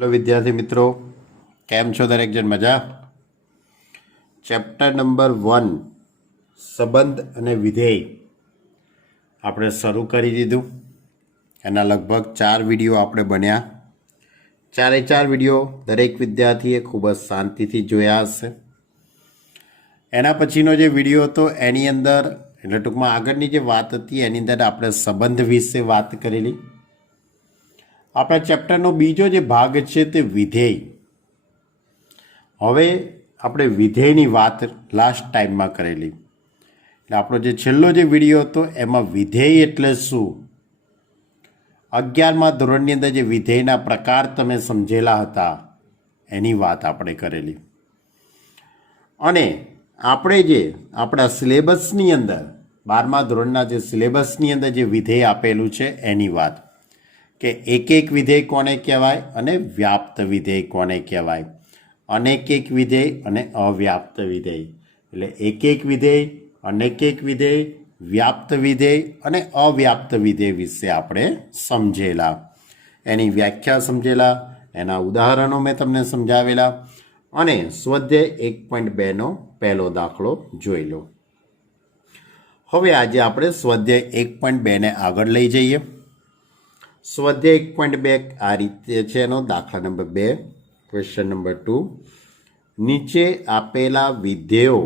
Hello विद्यार्थी मित्रों, केम छो दरेक जन मजा। चैप्टर नंबर 1 संबंध अने विधेय આપણે શરૂ કરી દીધું। એના લગભગ 4 વિડીયો આપણે બન્યા। ચારે 4 વિડીયો દરેક વિદ્યાર્થીએ ખૂબ જ શાંતિથી જોયા હશે। એના પછીનો જે વિડીયો હતો એની અંદર એટલે ટૂંકમાં આગળની જે વાત હતી એની અંદર આપણે સંબંધ વિશે વાત કરેલી। આપણા ચેપ્ટરનો બીજો જે ભાગ છે તે વિધેય। હવે આપણે વિધેયની વાત લાસ્ટ ટાઈમમાં કરેલી, એટલે આપણો જે છેલ્લો જે વિડીયો હતો એમાં વિધેય એટલે શું, 11મા ધોરણની અંદર જે વિધેયના પ્રકાર તમે સમજેલા હતા એની વાત આપણે કરેલી। અને આપણે જે આપણા સિલેબસની અંદર 12મા ધોરણના જે સિલેબસની અંદર જે વિધેય આપેલું છે એની વાત કે એક વિધેય કોને કહેવાય અને વ્યાપ્ત વિધેય કોને કહેવાય, અનેક વિધેય અને અવ્યાપ્ત વિધેય। એટલે એક વિધેય, અનેક વિધેય, વ્યાપ્ત વિધેય અને અવ્યાપ્ત વિધેય વિશે આપણે સમજેલા, એની વ્યાખ્યા સમજેલા, એના ઉદાહરણો મેં તમને સમજાવેલા અને સ્વાધ્યાય 1.2નો પહેલો દાખલો જોઈ લો। હવે આજે આપણે સ્વાધ્યાય 1.2ને આગળ લઈ જઈએ। સ્વાધ્યાય 1.2 આ રીતે છે એનો દાખલા નંબર 2, ક્વેશ્ચન નંબર 2, નીચે આપેલા વિધેયો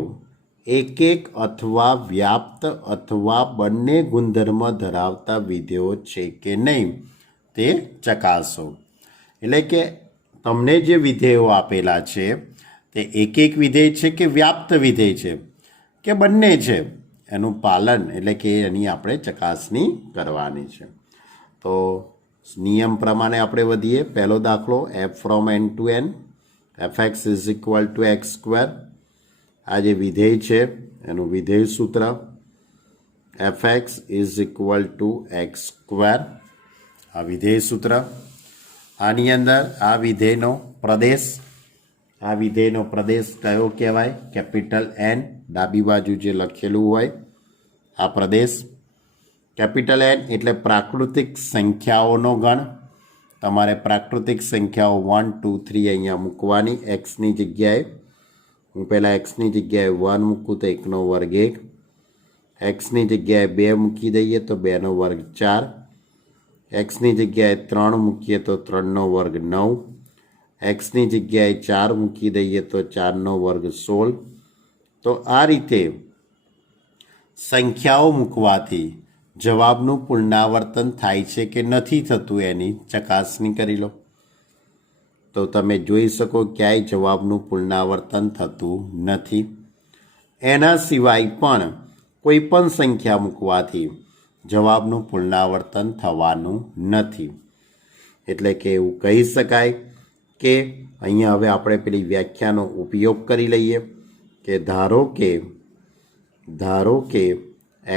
એક અથવા વ્યાપ્ત અથવા બંને ગુણધર્મ ધરાવતા વિધેયો છે કે નહીં તે ચકાસો। એટલે કે તમને જે વિધેયો આપેલા છે તે એક વિધેય છે કે વ્યાપ્ત વિધેય છે કે બંને છે, એનું પાલન એટલે કે એની આપણે ચકાસણી કરવાની છે। તો નિયમ પ્રમાણે આપણે વધીએ। પહેલો દાખલો f from n to n fx is equal to X square. આ જે વિધેય છે એનું વિધેય સૂત્ર fx is equal to X square, આ વિધેય સૂત્ર। આની અંદર આ વિધેયનો પ્રદેશ કયો કહેવાય? કેપિટલ N, ડાબી બાજુ જે લખેલું હોય આ પ્રદેશ। કેપિટલ N એટલે પ્રાકૃતિક સંખ્યાઓનો ગણ। તમારે પ્રાકૃતિક સંખ્યાઓ 1 2 3 અહીંયા મૂકવાની એક્સની જગ્યાએ। હું પહેલાં એક્સની જગ્યાએ 1 મૂકું તો 1નો વર્ગ 1, એક્સની જગ્યાએ 2 મૂકી દઈએ તો 2નો વર્ગ 4, એક્સની જગ્યાએ 3 મૂકીએ તો 3નો વર્ગ 9, એક્સની જગ્યાએ 4 મૂકી દઈએ તો 4નો વર્ગ 16। તો આ રીતે સંખ્યાઓ મૂકવાથી જવાબનું પુનરાવર્તન થાય છે કે નથી થતું એની ચકાસણી કરી લો। તો તમે જોઈ શકો ક્યાંય જવાબનું પુનરાવર્તન થતું નથી। એના સિવાય પણ કોઈ પણ સંખ્યા મૂકવાથી જવાબનું પુનરાવર્તન થવાનું નથી। એટલે કે એવું કહી શકાય કે અહીંયા હવે આપણે પેલી વ્યાખ્યાનો ઉપયોગ કરી લઈએ કે ધારો કે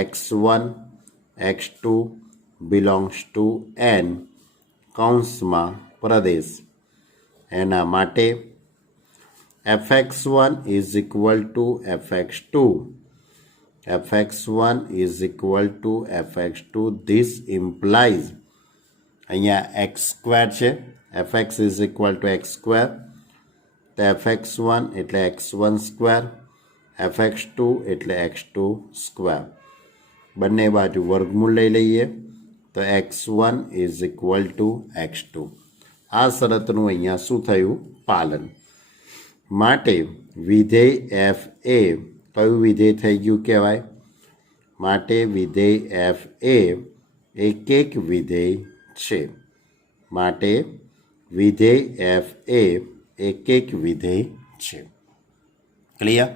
x1 x2 belongs to n કૌંસમાં પ્રદેશ, એના માટે fx1 is equal to fx2, fx1 is equal to fx2, this implies અહીંયા એક્સ સ્ક્વેર છે, fx is equal to X square, તો fx1 એટલે x1 સ્ક્વેર, fx2 એટલે x2 સ્ક્વેર, બંને બાજુ વર્ગમૂળ લઈ લઈએ તો x1 is equal to x2। આ શરતનું અહીંયા શું થયું? પાલન। માટે વિધેય f એ કયું વિધેય થઈ ગયું કહેવાય? માટે વિધેય f એ એક વિધેય છે। માટે વિધેય f એ એક વિધેય છે। ક્લિયર?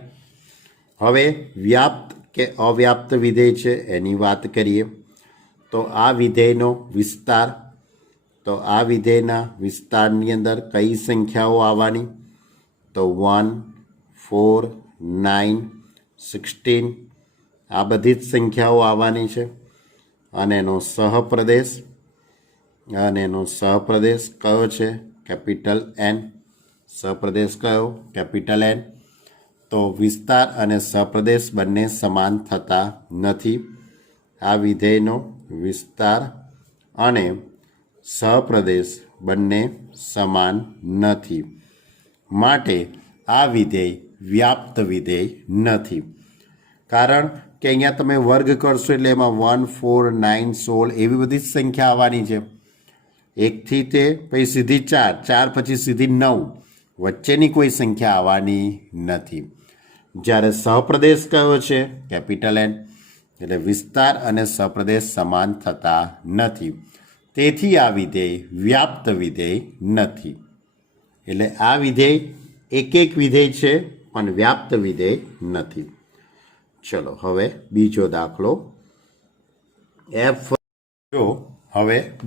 હવે વ્યાપ્ત કે અવ્યાપ્ત વિધેય છે એની વાત કરીએ। તો આ વિધેયનો વિસ્તાર, તો આ વિધેયના વિસ્તારની અંદર કઈ સંખ્યાઓ આવવાની? તો 1 4 9 16 આ બધી જ સંખ્યાઓ આવવાની છે। અને એનો સહપ્રદેશ કયો છે? Capital N। સહપ્રદેશ કયો? Capital N। તો વિસ્તાર અને સહપ્રદેશ બંને સમાન થતા નથી। આ વિધેયનો વિસ્તાર અને સહપ્રદેશ બંને સમાન નથી, માટે આ વિધેય વ્યાપ્ત વિધેય નથી. કારણ કે અહીંયા તમે વર્ગ કરશો એટલે એમાં 1, 4, 9, 16 એવી બધી જ સંખ્યા આવવાની છે. એકથી તે પછી સીધી 4, 4 પછી સીધી 9, વચ્ચેની કોઈ સંખ્યા આવવાની નથી. જ્યારે સહપ્રદેશ કયો છે? Capital N. એટલે વિસ્તાર અને સહપ્રદેશ સમાન થતા નથી, તેથી આ વિધેય વ્યાપ્ત વિધેય નથી. એટલે આ વિધેય એક વિધેય છે પણ વ્યાપ્ત વિધેય નથી. ચલો હવે બીજો દાખલો.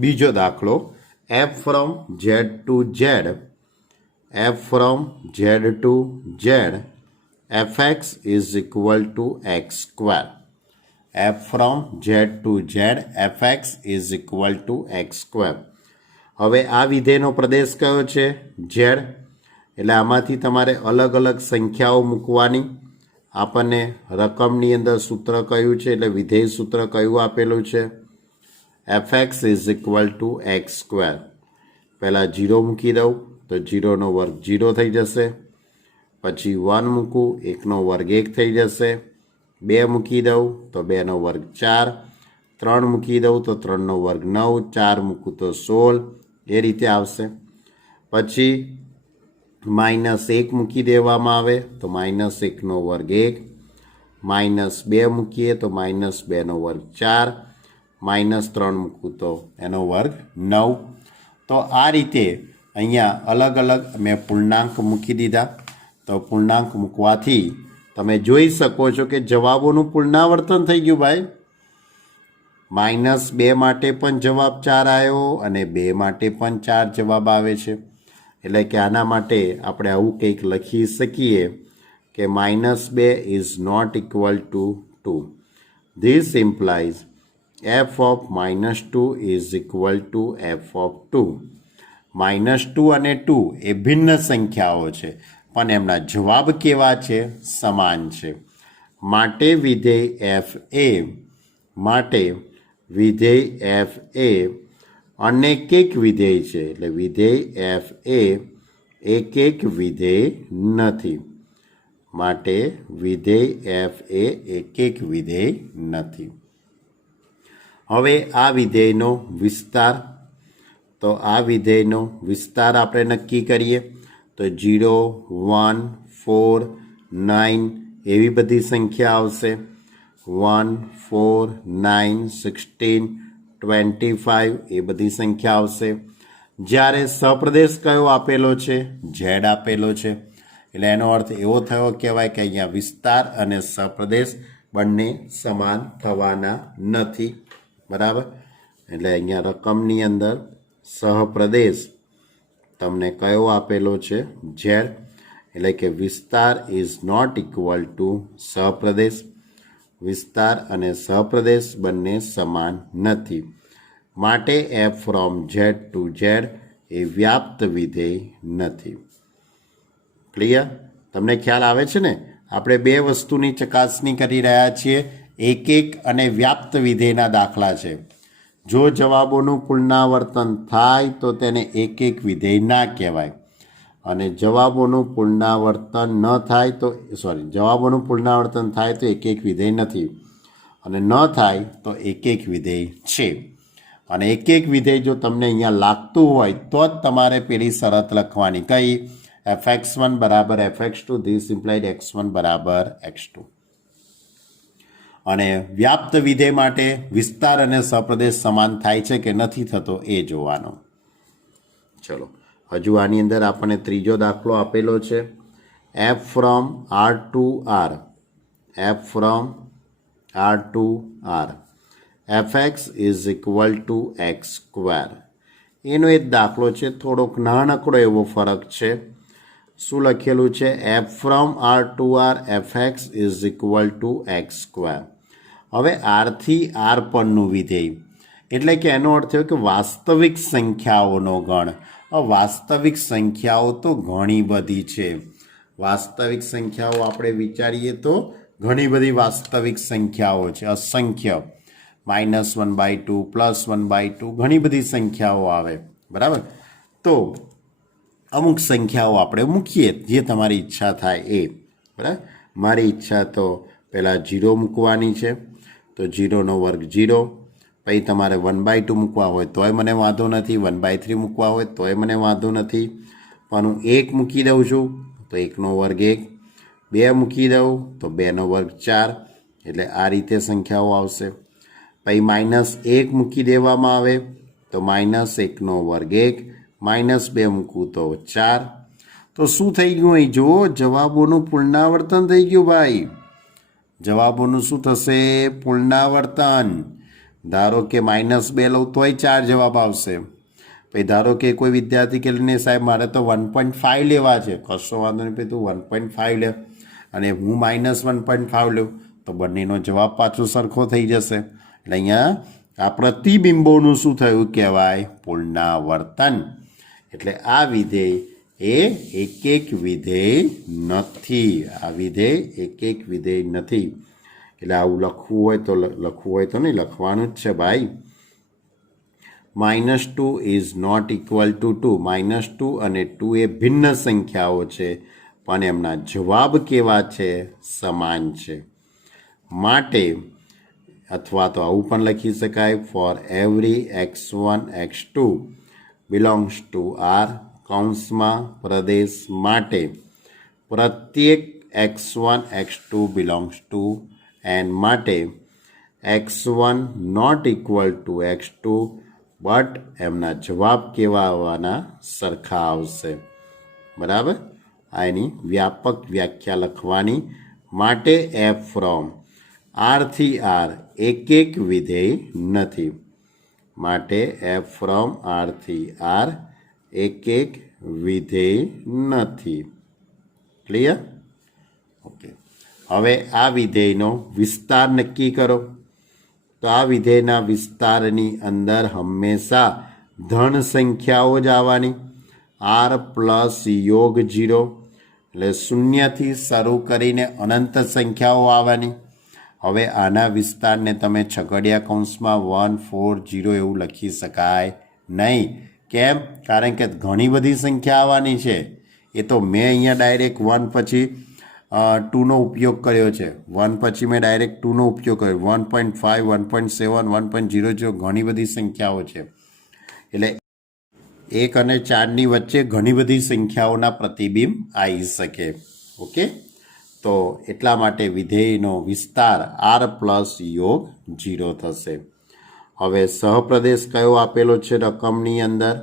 બીજો દાખલો f from z to z, f from z to z, fx is equal to x square. f from z to z, fx is equal to x square. હવે આ વિધેયનો પ્રદેશ કયો છે? z. એટલે આમાંથી તમારે અલગ અલગ સંખ્યાઓ મૂકવાની. આપણને રકમની અંદર સૂત્ર કયું છે એટલે વિધેય સૂત્ર કયું આપેલું છે? fx is equal to x square. પહેલાં 0 મૂકી દઉં તો 0નો વર્ગ 0 થઈ જશે. પછી 1 મૂકું, 1નો વર્ગ 1 થઈ જશે. 2 મૂકી દઉં તો 2નો વર્ગ 4. 3 મૂકી દઉં તો 3નો વર્ગ 9. 4 મૂકું તો 16. એ રીતે આવશે. પછી -1 મૂકી દેવામાં આવે તો -1નો વર્ગ 1. -2 મૂકીએ તો -2નો વર્ગ 4. -3 મૂકું તો એનો વર્ગ 9. તો આ રીતે અહીંયા અલગ અલગ મેં પૂર્ણાંક મૂકી દીધા. તો પૂર્ણાંક મૂકવાથી તમે જોઈ શકો છો કે જવાબોનું પુનરાવર્તન થઈ ગયું ભાઈ. -2 માટે પણ જવાબ 4 આવ્યો અને 2 માટે પણ 4 જવાબ આવે છે. એટલે કે આના માટે આપણે આવું કંઈક લખી શકીએ કે -2 is not equal to 2. This implies f of -2 is equal to f of 2. -2 અને 2 એ ભિન્ન સંખ્યાઓ છે પણ એમના જવાબ કેવા છે? સમાન છે. માટે વિધેય f એ અનેક વિધેય છે. એટલે વિધેય f એ એક વિધેય નથી. માટે વિધેય f એ એક વિધેય નથી. હવે આ વિધેયનો વિસ્તાર. તો આ વિધેયનો વિસ્તાર આપણે નક્કી કરીએ તો 0, 1, 4, 9 એવી બધી સંખ્યા આવશે. 1, 4, 9, 16, 25 એ બધી સંખ્યા આવશે. જ્યારે સપ્રદેશ કયો આપેલો છે? ઝેડ આપેલો છે. એટલે એનો અર્થ એવો થયો કહેવાય કે અહીંયા વિસ્તાર અને સપ્રદેશ બંને સમાન થવાના નથી. બરાબર. એટલે અહીંયા રકમની અંદર સહપ્રદેશ તમને કયો આપેલો છે? ઝેડ. એટલે કે વિસ્તાર ઇઝ નોટ ઇક્વલ ટુ સહપ્રદેશ. વિસ્તાર અને સહપ્રદેશ બંને સમાન નથી, માટે F from Z to Z એ વ્યાપ્ત વિધેય નથી. ક્લિયર? તમને ખ્યાલ આવે છે ને? આપણે બે વસ્તુની ચકાસણી કરી રહ્યા છીએ. એક અને વ્યાપ્ત વિધેયના દાખલા છે. જો જવાબોનું પુનરાવર્તન થાય તો તેને એક વિધેય ના કહેવાય, અને જવાબોનું પુનરાવર્તન ન થાય તો જવાબોનું પુનરાવર્તન થાય તો એક વિધેય નથી, અને ન થાય તો એક વિધેય છે. અને એક વિધેય જો તમને અહીંયા લાગતું હોય તો જ તમારે પેલી શરત લખવાની. કઈ? fx1 બરાબર fx2, ધીસ ઇમ્પ્લાઇડ x1 બરાબર x2. અને વ્યાપ્ત વિધેય માટે વિસ્તાર અને સપ્રદેશ સમાન થાય છે કે નથી થતો એ જોવાનો. ચલો, હજુ આની અંદર આપણને ત્રીજો દાખલો આપેલો છે. f from r to r, f from r to r, fx is equal to x square. એનો એક દાખલો છે, થોડોક નાનકડો એવો ફરક છે. શું લખેલું છે? f from r to r, fx is equal to x square. હવે આરથી આર પરનું વિધેય એટલે કે એનો અર્થ થયો કે વાસ્તવિક સંખ્યાઓનો ગણ. વાસ્તવિક સંખ્યાઓ તો ઘણી બધી છે. વાસ્તવિક સંખ્યાઓ આપણે વિચારીએ તો ઘણી બધી વાસ્તવિક સંખ્યાઓ છે, અસંખ્ય. -1/2, +1/2 ઘણી બધી સંખ્યાઓ આવે. બરાબર? તો અમુક સંખ્યાઓ આપણે મૂકીએ, જે તમારી ઈચ્છા થાય એ. બરાબર, મારી ઈચ્છા તો પહેલાં 0 મૂકવાની છે, તો 0નો વર્ગ 0. પછી તમારે 1/2 મૂકવા હોય તોય મને વાંધો નથી, 1/3 મૂકવા હોય તોય મને વાંધો નથી, પણ હું 1 મૂકી દઉં છું તો 1નો વર્ગ 1, 2 મૂકી દઉં તો 2નો વર્ગ 4. એટલે આ રીતે સંખ્યાઓ આવશે. પછી -1 મૂકી દેવામાં આવે તો -1નો વર્ગ 1, -2 મૂકવું તો 4. તો શું થઈ ગયું અહીં જુઓ, જવાબોનું પુનરાવર્તન થઈ ગયું ભાઈ. જવાબોનું શું થશે? પુનરાવર્તન. ધારો કે -2 લઉં તોય 4 જવાબ આવશે. પછી ધારો કે કોઈ વિદ્યાર્થી કે લઈને સાહેબ મારે તો 1.5 લેવા છે, કશો વાંધો નહીં ભાઈ, તું 1.5 લે અને હું -1.5 લઉં તો બંનેનો જવાબ પાછો સરખો થઈ જશે. એટલે અહીંયા આ પ્રતિબિંબોનું શું થયું કહેવાય? પુનરાવર્તન. એટલે આ વિધેય એ એક વિધેય નથી. આ વિધેય એક વિધેય નથી. એટલે આવું લખવું હોય તો નહીં લખવાનું જ છે ભાઈ. -2 ઇઝ નોટ ઇક્વલ ટુ 2. -2 અને 2 એ ભિન્ન સંખ્યાઓ છે, પણ એમના જવાબ કેવા છે? સમાન છે. માટે અથવા તો આવું પણ લખી શકાય, for every x1 x2 belongs to R કૌંસમાં પ્રદેશ માટે પ્રત્યેક x1 x2 belongs to n માટે x1 not equal to x2 but એમના જવાબ કેવા આવવાના? સરખા આવશે. બરાબર, આ એની વ્યાપક વ્યાખ્યા લખવાની. માટે એફ ફ્રોમ R થી R એક વિધેય નથી. માટે એફ ફ્રોમ R થી R એક વિધેય નથી. ક્લિયર? ઓકે. હવે આ વિધેયનો વિસ્તાર નક્કી કરો. તો આ વિધેયના વિસ્તારની અંદર હંમેશા ધન સંખ્યાઓ જ આવવાની. R પ્લસ યોગ 0 એટલે 0થી શરૂ કરીને અનંત સંખ્યાઓ આવવાની. હવે આના વિસ્તારને તમે છગડિયા કૌંસમાં 1 4 0 એવું લખી શકાય નહીં. કેમ? કારણ કે ઘણી બધી સંખ્યા આવવાની છે. એ તો મેં અહીંયા ડાયરેક્ટ 1 પછી 2નો ઉપયોગ કર્યો છે. 1 પછી મેં ડાયરેક્ટ 2નો ઉપયોગ કર્યો. 1.5 1.7 1.00 ઘણી બધી સંખ્યાઓ છે. એટલે 1 અને 4ની વચ્ચે ઘણી બધી સંખ્યાઓના પ્રતિબિંબ આવી શકે. ઓકે, તો એટલા માટે વિધેયનો વિસ્તાર R પ્લસ યોગ 0 થશે. હવે સહપ્રદેશ કયો આપેલો છે રકમની અંદર?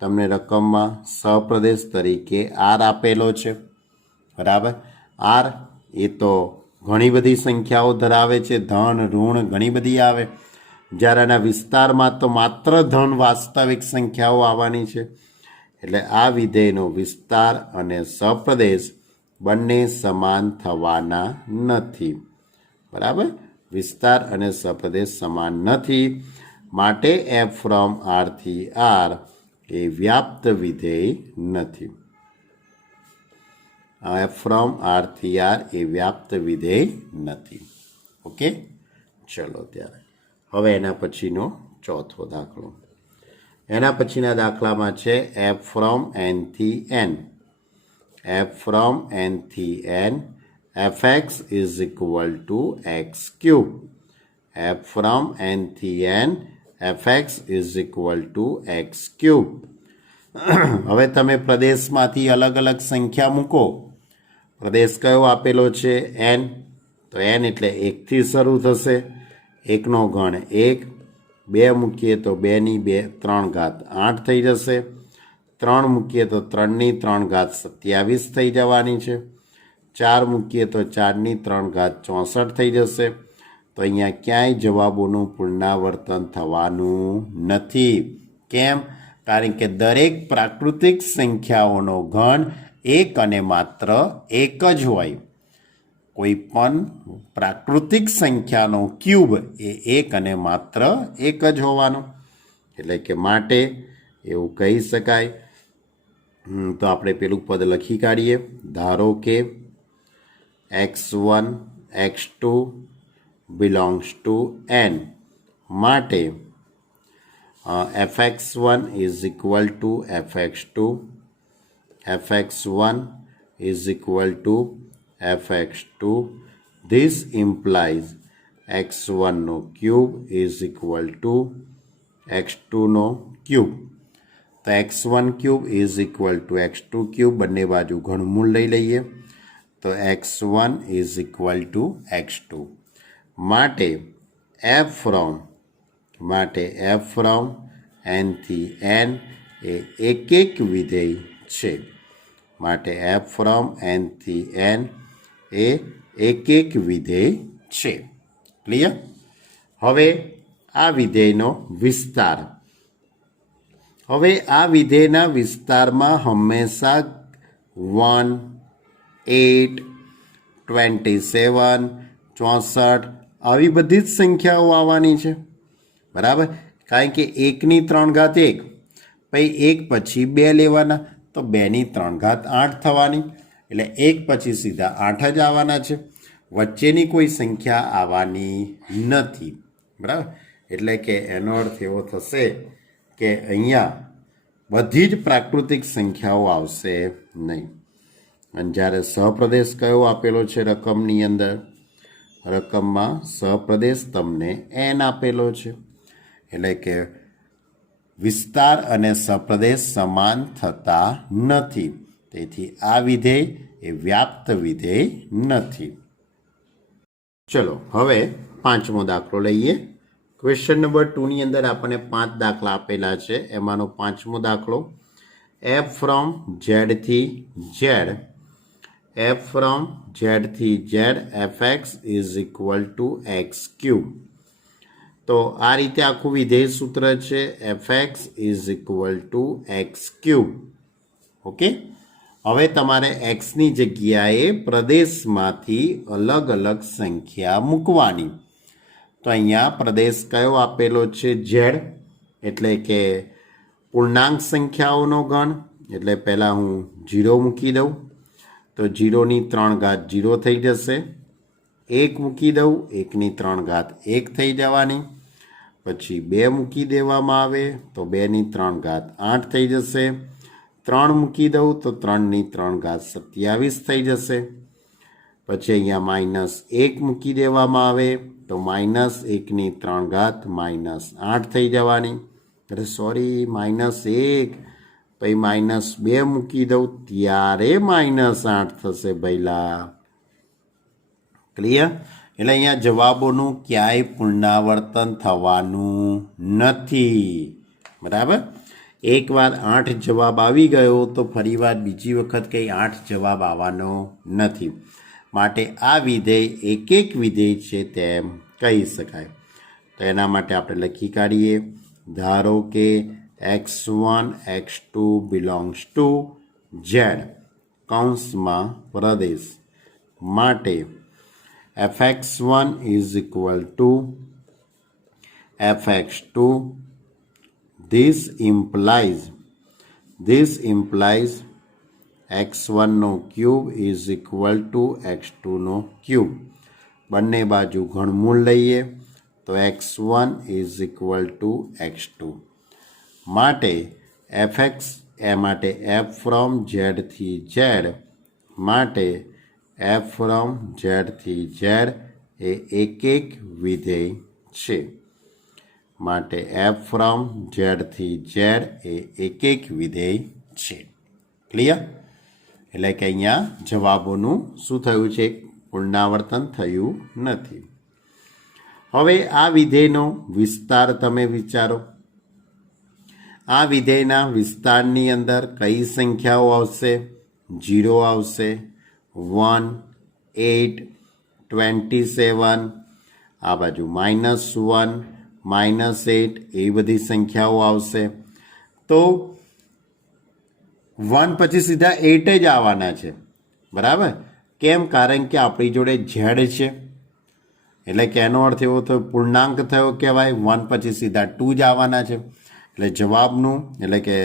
તમને રકમમાં સહપ્રદેશ તરીકે R આપેલો છે. બરાબર, R એ તો ઘણી બધી સંખ્યાઓ ધરાવે છે, ધન ઋણ ઘણી બધી આવે. જ્યારે આના વિસ્તારમાં તો માત્ર ધન વાસ્તવિક સંખ્યાઓ આવવાની છે. એટલે આ વિધેયનો વિસ્તાર અને સહપ્રદેશ બંને સમાન થવાના નથી. બરાબર, વિસ્તાર અને સહપ્રદેશ સમાન નથી. માટે એફ ફ્રોમ R થી R એ વ્યાપ્ત વિધેય નથી. એફ ફ્રોમ R થી R એ વ્યાપ્ત વિધેય નથી. ઓકે, ચલો ત્યારે હવે એના પછીનો ચોથો દાખલો. એના પછીના દાખલામાં છે એફ ફ્રોમ n થી n. એફ ફ્રોમ n થી n fx is equal to X cube. F from n થી n fx is equal to X cube. હવે તમે પ્રદેશમાંથી અલગ અલગ સંખ્યા મૂકો. પ્રદેશ કયો આપેલો છે? n. તો n એટલે 1થી શરૂ થશે. 1નો ઘન 1, 2 મૂકીએ તો 2ની 3 ઘાત 8 થઈ જશે. 3 મૂકીએ તો 3ની 3 ઘાત 27 થઈ જવાની છે. 4 મૂકીએ તો 4ની 3 ઘાત 64 થઈ જશે. તો અહીંયા ક્યાંય જવાબોનું પુનરાવર્તન થવાનું નથી. કેમ? કારણ કે દરેક પ્રાકૃતિક સંખ્યાઓનો ઘન એક અને માત્ર એક જ હોય. કોઈ પણ પ્રાકૃતિક સંખ્યાનો ક્યુબ એ એક અને માત્ર એક જ હોવાનો. એટલે કે માટે એવું કહી શકાય. તો આપણે પેલું પદ લખી કાઢીએ. ધારો કે x1 x2 belongs to n માટે fx1 is equal to fx2, fx1 is equal to fx2. This implies x1 નો cube is equal to x2 નો ક્યુબ. તો x1 cube is equal to x2 cube, બંને બાજુ ઘનમૂળ લઈ લઈએ તો x1 is equal to x2. માટે f from n થી n એ એક વિધેય છે. માટે f from n થી n એ એક વિધેય છે. ક્લિયર? હવે આ વિધેયનો વિસ્તાર. હવે આ વિધેયના વિસ્તારમાં હંમેશા 1, 8, 27, 64 આવી બધી જ સંખ્યાઓ આવવાની છે. બરાબર? કારણ કે 1ની 3 ઘાત 1, પછી 1 પછી 2 લેવાના, તો 2ની 3 ઘાત 8 થવાની, એટલે 1 પછી સીધા 8 જ આવવાના છે. વચ્ચેની કોઈ સંખ્યા આવવાની નથી. બરાબર? એટલે કે એનો અર્થ એવો થશે કે અહીંયા બધી જ પ્રાકૃતિક સંખ્યાઓ આવશે નહીં. અને જ્યારે સહપ્રદેશ કયો આપેલો છે રકમની અંદર? રકમમાં સહપ્રદેશ તમને n આપેલો છે. એટલે કે વિસ્તાર અને સહપ્રદેશ સમાન થતા નથી. તેથી આ વિધેય એ વ્યાપ્ત વિધેય નથી. ચલો હવે પાંચમો દાખલો લઈએ. ક્વેશ્ચન નંબર 2 ની અંદર આપણને 5 દાખલા આપેલા છે. એમાંનો પાંચમો દાખલો f from z થી z, f from z થી z fx is equal to x cube. તો આ રીતે આખું વિધેય સૂત્ર છે, fx is equal to x cube. Okay, હવે તમારે xની જગ્યાએ પ્રદેશમાંથી અલગ અલગ સંખ્યા મૂકવાની. તો અહીંયા પ્રદેશ કયો આપેલો છે? z, એટલે કે પૂર્ણાંક સંખ્યાઓનો ગણ. એટલે પહેલાં હું 0 મૂકી દઉં તો 0ની 3 ઘાત 0 થઈ જશે. 1 મૂકી દઉં, 1ની 3 ઘાત 1 થઈ જવાની. પછી 2 મૂકી દેવામાં આવે તો 2ની 3 ઘાત 8 થઈ જશે. 3 મૂકી દઉં તો 3ની 3 ઘાત 27 થઈ જશે. પછી અહીંયા -1 મૂકી દેવામાં આવે તો -1ની 3 ઘાત -8 થઈ જવાની. અરે સોરી, -1 પછી -2 મૂકી દઉં ત્યારે -8 થશે ભઈલા. ક્લિયર? એટલે અહીંયા જવાબોનું ક્યાંય પુનરાવર્તન થવાનું નથી. બરાબર? એકવાર 8 જવાબ આવી ગયો તો ફરીવાર બીજી વખત કંઈ 8 જવાબ આવવાનો નથી. માટે આ વિધેય એક વિધેય છે તેમ કહી શકાય. તો એના માટે આપણે લખી કાઢીએ. ધારો કે x1 x2 belongs to z, કૌંસમાં પ્રદેશ. માટે fx1 is equal to fx2. This implies x1 નો cube is equal to x2 નો ક્યુબ. બંને બાજુ ઘનમૂળ લઈએ તો x1 is equal to x2. માટે f from z થી z, માટે f from z થી z એ એક વિધેય છે. માટે f from z થી z એ એક વિધેય છે. ક્લિયર? એટલે કે અહીંયા જવાબોનું શું થયું છે? પુનરાવર્તન થયું નથી. હવે આ વિધેયનો વિસ્તાર તમે વિચારો. આ વિધેયના વિસ્તારની અંદર કઈ સંખ્યાઓ આવશે? 0 આવશે, 1, 8, 27, આ બાજુ -1, -8 એ બધી સંખ્યાઓ આવશે. તો 1 પછી સીધા 8 જ આવવાના છે. બરાબર? કેમ? કારણ કે આપણી જોડે z છે. એટલે કે એનો અર્થ એવો થયો, પૂર્ણાંક થયો કહેવાય. 1 પછી સીધા 2 જ આવવાના છે. એટલે જવાબનું એટલે કે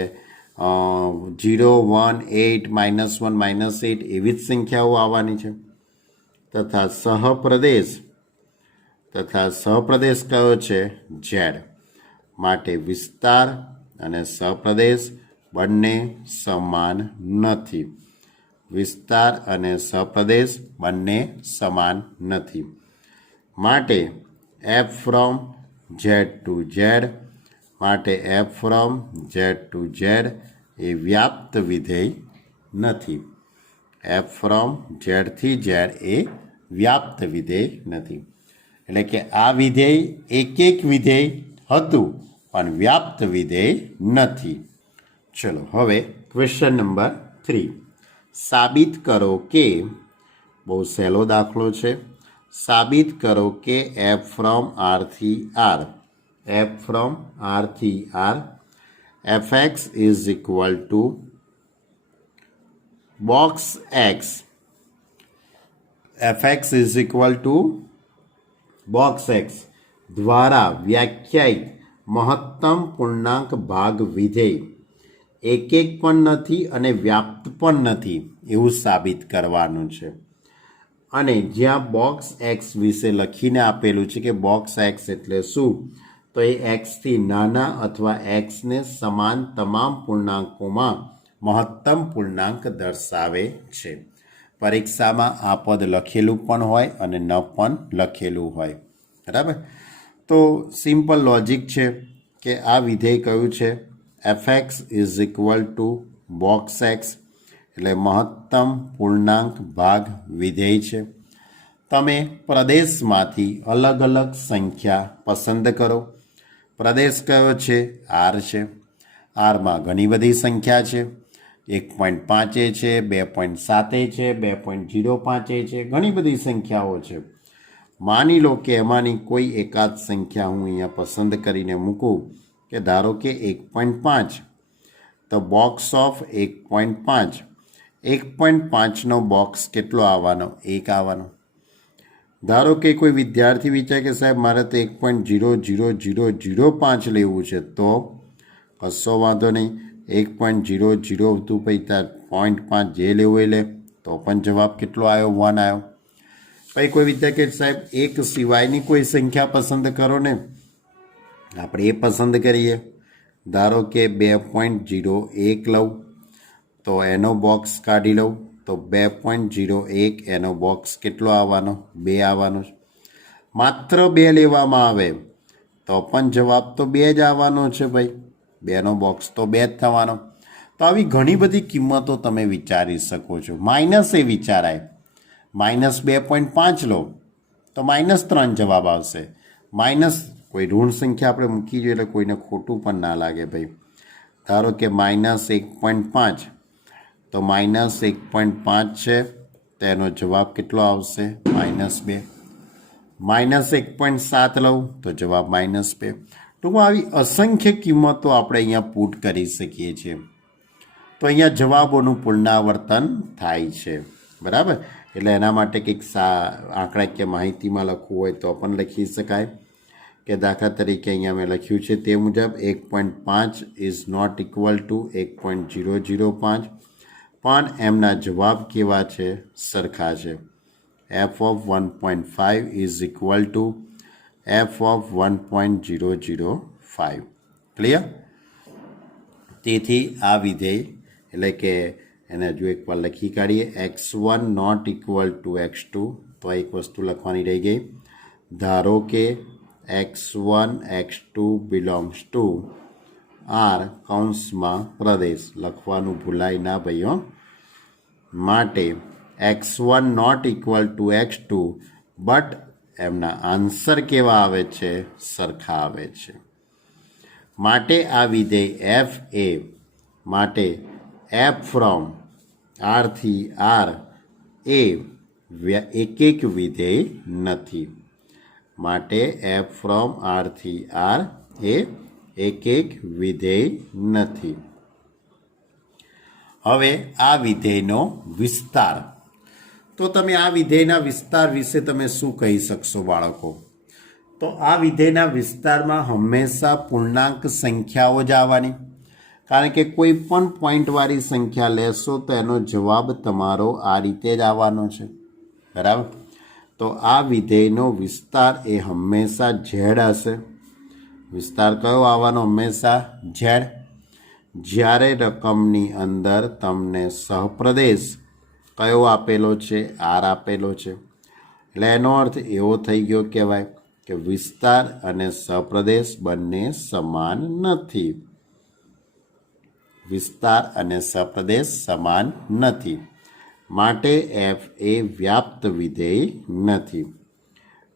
0, 1, 8, -1, -8 એવી જ સંખ્યાઓ આવવાની છે. તથા સહપ્રદેશ કયો છે? z. માટે વિસ્તાર અને સપ્રદેશ બંને સમાન નથી. વિસ્તાર અને સપ્રદેશ બંને સમાન નથી. માટે F from Z to Z માટે F from Z to Z એ વ્યાપ્ત વિધેય નથી. એફ ફ્રોમ ઝેડથી ઝેડ એ વ્યાપ્ત વિધેય નથી. એટલે કે આ વિધેય એક વિધેય હતું પણ વ્યાપ્ત વિધેય નથી. ચલો હવે ક્વેશ્ચન નંબર 3. સાબિત કરો કે, બહુ સહેલો દાખલો છે, સાબિત કરો કે એફ ફ્રોમ આરથી આર, એફ ફ્રોમ આરથી R F X is equal to box X, F X is equal to box X દ્વારા વ્યાખ્યાયિત મહત્તમ પૂર્ણાંક ભાગ વિધેય એક પણ નથી અને વ્યાપ્ત પણ નથી એવું સાબિત કરવાનું છે. અને જ્યાં બોક્સ એક્સ વિશે લખીને આપેલું છે કે બોક્સ એક્સ એટલે શું, તો એ એક્સથી નાના અથવા એક્સને સમાન તમામ પૂર્ણાંકોમાં મહત્તમ પૂર્ણાંક દર્શાવે છે. પરીક્ષામાં આ પદ લખેલું પણ હોય અને ન પણ લખેલું હોય. બરાબર. તો સિમ્પલ લોજિક છે કે આ વિધેય કયું છે, F X is equal to box x એટલે મહત્તમ પૂર્ણાંક ભાગ વિધેય છે. તમે પ્રદેશમાંથી અલગ અલગ સંખ્યા પસંદ કરો. પ્રદેશ કયો છે, આર છે. આરમાં ઘણી બધી સંખ્યા છે. 1.5 છે, 2.7 છે, 2.05 છે, ઘણી બધી સંખ્યાઓ છે. માની લો કે એમાંની કોઈ એકાદ સંખ્યા હું અહીંયા પસંદ કરીને મૂકું કે ધારો કે 1.5, તો બોક્સ ઓફ 1.5, 1.5નો બોક્સ કેટલો આવવાનો, 1 આવવાનો. ધારો કે કોઈ વિદ્યાર્થી વિચારે કે સાહેબ મારે તો 1.00005 લેવું છે, તો કશો વાંધો નહીં, 1.00 તું પછી તાર 0.5 જે લેવું એ લે, તો પણ જવાબ કેટલો આવ્યો, 1 આવ્યો. પછી કોઈ વિદ્યાર્થી સાહેબ એક સિવાયની કોઈ સંખ્યા પસંદ કરો ને, આપણે એ પસંદ કરીએ. ધારો કે 2.01 લઉં તો એનો બોક્સ કાઢી લઉં, તો 2.01 એનો બોક્સ કેટલો આવવાનો, 2 આવવાનો. માત્ર 2 લેવામાં આવે તો પણ જવાબ તો 2 જ આવવાનો છે ભાઈ, 2નો બોક્સ તો 2 જ થવાનો. તો આવી ઘણી બધી કિંમતો તમે વિચારી શકો છો. માઇનસ એ વિચારાય, -2.5 લો તો -3 જવાબ આવશે. માઇનસ કોઈ ઋણ સંખ્યા આપણે મૂકી જોઈએ એટલે કોઈને ખોટું પણ ના લાગે ભાઈ. ધારો કે -1.5, તો -1.5 છે તો એનો જવાબ કેટલો આવશે, -2. -1.7 લઉં તો જવાબ -2. ટૂંકમાં આવી અસંખ્ય કિંમતો આપણે અહીંયા પુટ કરી શકીએ છીએ. તો અહીંયા જવાબોનું પુનરાવર્તન થાય છે. બરાબર. એટલે એના માટે કંઈક આંકડાકીય માહિતીમાં લખવું હોય તો પણ લખી શકાય કે દાખલા તરીકે અહીંયા મેં લખ્યું છે તે મુજબ 1.5 ઇઝ નોટ ઇક્વલ ટુ 1.005, પણ એમના જવાબ કેવા છે, સરખા છે. F of 1.5 is equal to f of 1.005. Clear. તેથી આ વિધેય એટલે કે એને હજુ એકવાર લખી કાઢીએ, x1 not equal to x2. તો એક વસ્તુ લખવાની રહી ગઈ. ધારો કે x1 x2 belongs to R કૌંસમાં પ્રદેશ, લખવાનું ભૂલાય ના ભાઈઓ. માટે x1 not equal to x2, but એમના આન્સર કેવા આવે છે, સરખા આવે છે. માટે આ વિધેય એફ એ માટે એફ ફ્રોમ આરથી આર એ એક વિધેય નથી. માટે એફ ફ્રોમ આરથી આર એ એક વિધેય નથી. હવે આ વિધેયનો વિસ્તાર. તો તમે આ વિધેયના વિસ્તાર વિશે તમે શું કહી શકશો બાળકો? તો આ વિધેયના વિસ્તારમાં હંમેશા પૂર્ણાંક સંખ્યાઓ જ આવવાની, કારણ કે કોઈ પણ પોઈન્ટવાળી સંખ્યા લેશો તો એનો જવાબ તમારો આ રીતે જ આવવાનો છે. બરાબર. તો આ વિધેયનો વિસ્તાર એ હંમેશા ઝેડ હશે. વિસ્તાર કયો આવવાનો? હંમેશા ઝેડ. જ્યારે રકમની અંદર તમને સહપ્રદેશ કયો આપેલો છે? આર આપેલો છે. એટલે એનો અર્થ એવો થઈ ગયો કહેવાય કે વિસ્તાર અને સહપ્રદેશ બંને સમાન નથી. વિસ્તાર અને સહપ્રદેશ સમાન નથી, માટે એફ એ વ્યાપ્ત વિધેય નથી.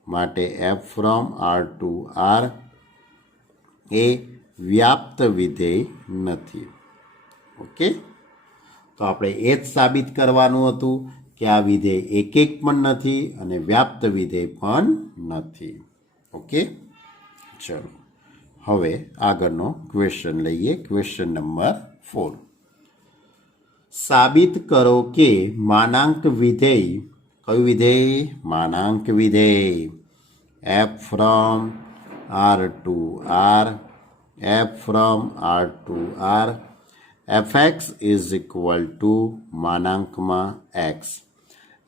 માટે F from R to R એ વ્યાપ્ત વિધેય નથી. ઓકે, તો આપણે એ જ સાબિત કરવાનું હતું કે આ વિધેય એક પણ નથી અને વ્યાપ્ત વિધેય પણ નથી. ઓકે, ચલો હવે આગળનો ક્વેશ્ચન લઈએ. Question number 4. સાબિત કરો કે માનાંક વિધેય, કયું વિધેય? માનાંક વિધેય F from R to R, F from R to R, fx is equal to માનાંકમાં X.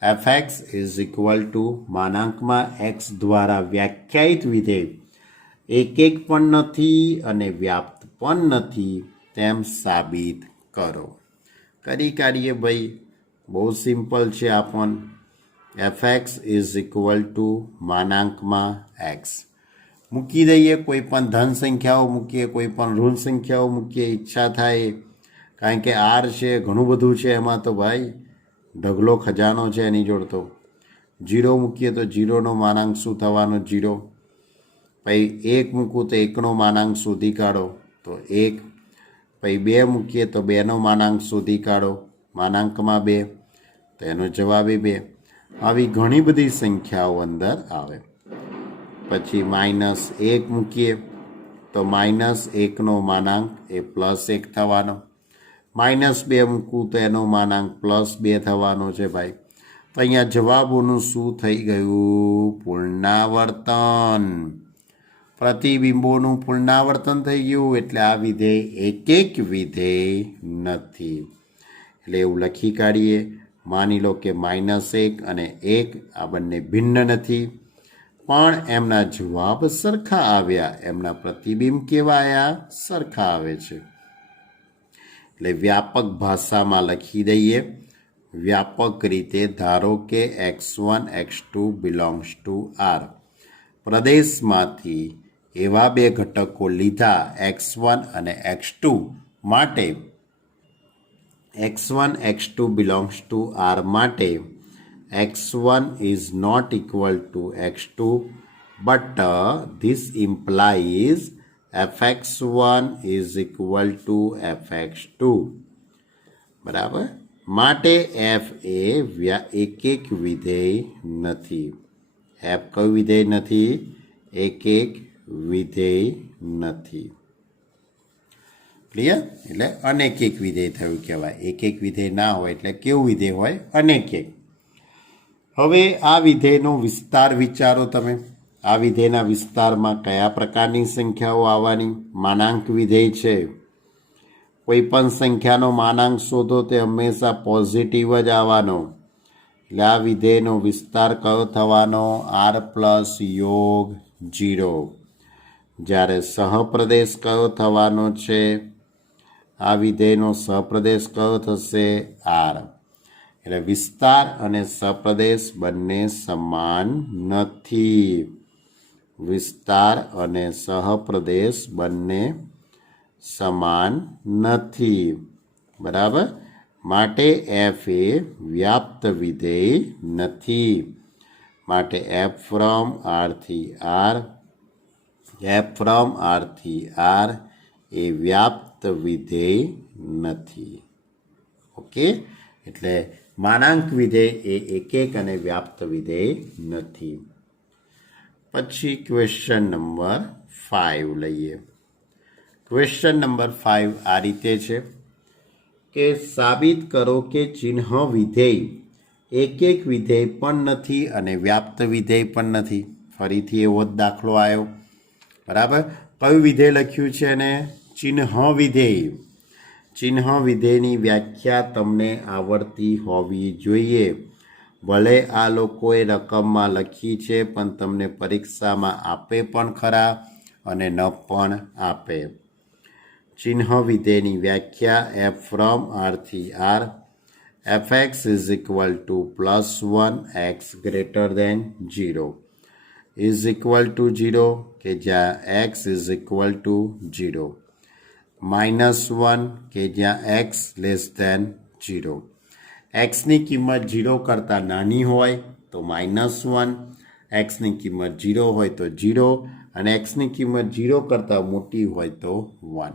fx is equal to માનાંકમાં એક્સ દ્વારા વ્યાખ્યાયિત વિધેય એક પણ નથી અને વ્યાપ્ત પણ નથી તેમ સાબિત કરો. કરી કાઢીએ ભાઈ, બહુ સિમ્પલ છે. આ પણ fx ઇઝ ઇક્વલ ટુ માનાંકમાં એક્સ મૂકી દઈએ. કોઈ પણ ધન સંખ્યાઓ મૂકીએ, કોઈ પણ ઋણ સંખ્યાઓ મૂકીએ, ઈચ્છા થાય. કારણ કે આર છે, ઘણું બધું છે એમાં, તો ભાઈ ઢગલો ખજાનો છે એની જોડે. તો 0 મૂકીએ તો 0નો માનાંક શું થવાનો? 0. પછી 1 મૂકું તો 1નો માનાંક શોધી કાઢો, તો 1. પછી 2 મૂકીએ તો 2નો માનાંક શોધી કાઢો, માનાંકમાં 2, તો એનો જવાબ એ 2. આવી ઘણી બધી સંખ્યાઓ અંદર આવે. પછી -1 મૂકીએ તો -1નો માનાંક એ +1 થવાનો. -2 મૂકવું તો એનો માનાંક +2 થવાનો છે ભાઈ. તો અહીંયા જવાબોનું શું થઈ ગયું? પુનરાવર્તન. પ્રતિબિંબોનું પુનરાવર્તન થઈ ગયું. એટલે આ વિધેય એક વિધેય નથી. એટલે એવું લખી કાઢીએ. માની લો કે -1 અને 1 આ બંને ભિન્ન નથી, પણ એમના જવાબ સરખા આવ્યા. એમના પ્રતિબિંબ કેવા આવ્યા? સરખા આવે છે. એટલે વ્યાપક ભાષામાં લખી દઈએ. વ્યાપક રીતે ધારો કે x1 x2 belongs to R. પ્રદેશમાંથી એવા બે ઘટકો લીધા x1 અને x2 માટે x1 x2 belongs to R માટે x1 is not equal to x2, but this implies fx1 is equal to fx2. બરાબર. માટે f એ એક વિધેય નથી. f કયું વિધેય નથી? એક વિધેય નથી. ક્લિયર? એટલે અનેક વિધેય થયું કહેવાય. એક વિધેય ના હોય એટલે કેવું વિધેય હોય? અનેક. હવે આ વિધેયનો વિસ્તાર વિચારો તમે. આ વિધેયના વિસ્તારમાં કયા પ્રકારની સંખ્યાઓ આવવાની? માનાંક વિધેય છે. કોઈ પણ સંખ્યાનો માનાંક શોધો તે હંમેશા પોઝિટિવ જ આવવાનો. એટલે આ વિધેયનો વિસ્તાર કયો થવાનો? r પ્લસ યોગ 0. જ્યારે સહપ્રદેશ કયો થવાનો છે? આ વિધેયનો સહપ્રદેશ કયો થશે? r. એટલે વિસ્તાર અને સહપ્રદેશ બંને સમાન નથી. વિસ્તાર અને સહપ્રદેશ બંને સમાન નથી. બરાબર. માટે f એ વ્યાપ્ત વિધેય નથી. માટે f ફ્રોમ r થી r, f ફ્રોમ r થી r એ વ્યાપ્ત વિધેય નથી. ઓકે, એટલે માનાંક વિધેય એ એક અને વ્યાપ્ત વિધેય નથી. પછી ક્વેશ્ચન નંબર 5 લઈએ. ક્વેશ્ચન નંબર 5 આ રીતે છે કે સાબિત કરો કે ચિહ્ન વિધેય એક વિધેય પણ નથી અને વ્યાપ્ત વિધેય પણ નથી. ફરીથી એવો જ દાખલો આવ્યો. બરાબર. કયું વિધેય લખ્યું છે એને? ચિહ્ન વિધેય. ચિહ્ન વિધેયની વ્યાખ્યા તમને આવડતી હોવી જોઈએ. ભલે આ લોકોએ રકમમાં લખી છે પણ તમને પરીક્ષામાં આપે પણ ખરા. અને ન પણ આપે. ચિહ્ન વિધેયની વ્યાખ્યા એફ ફ્રોમ આરથી R fx is equal to +1 x greater than 0 is equal to 0 કે જ્યાં x is equal to 0, -1 કે જ્યાં x less than 0. xની કિંમત 0 કરતાં નાની હોય તો -1, xની કિંમત 0 હોય તો 0 અને xની કિંમત 0 કરતાં મોટી હોય તો 1.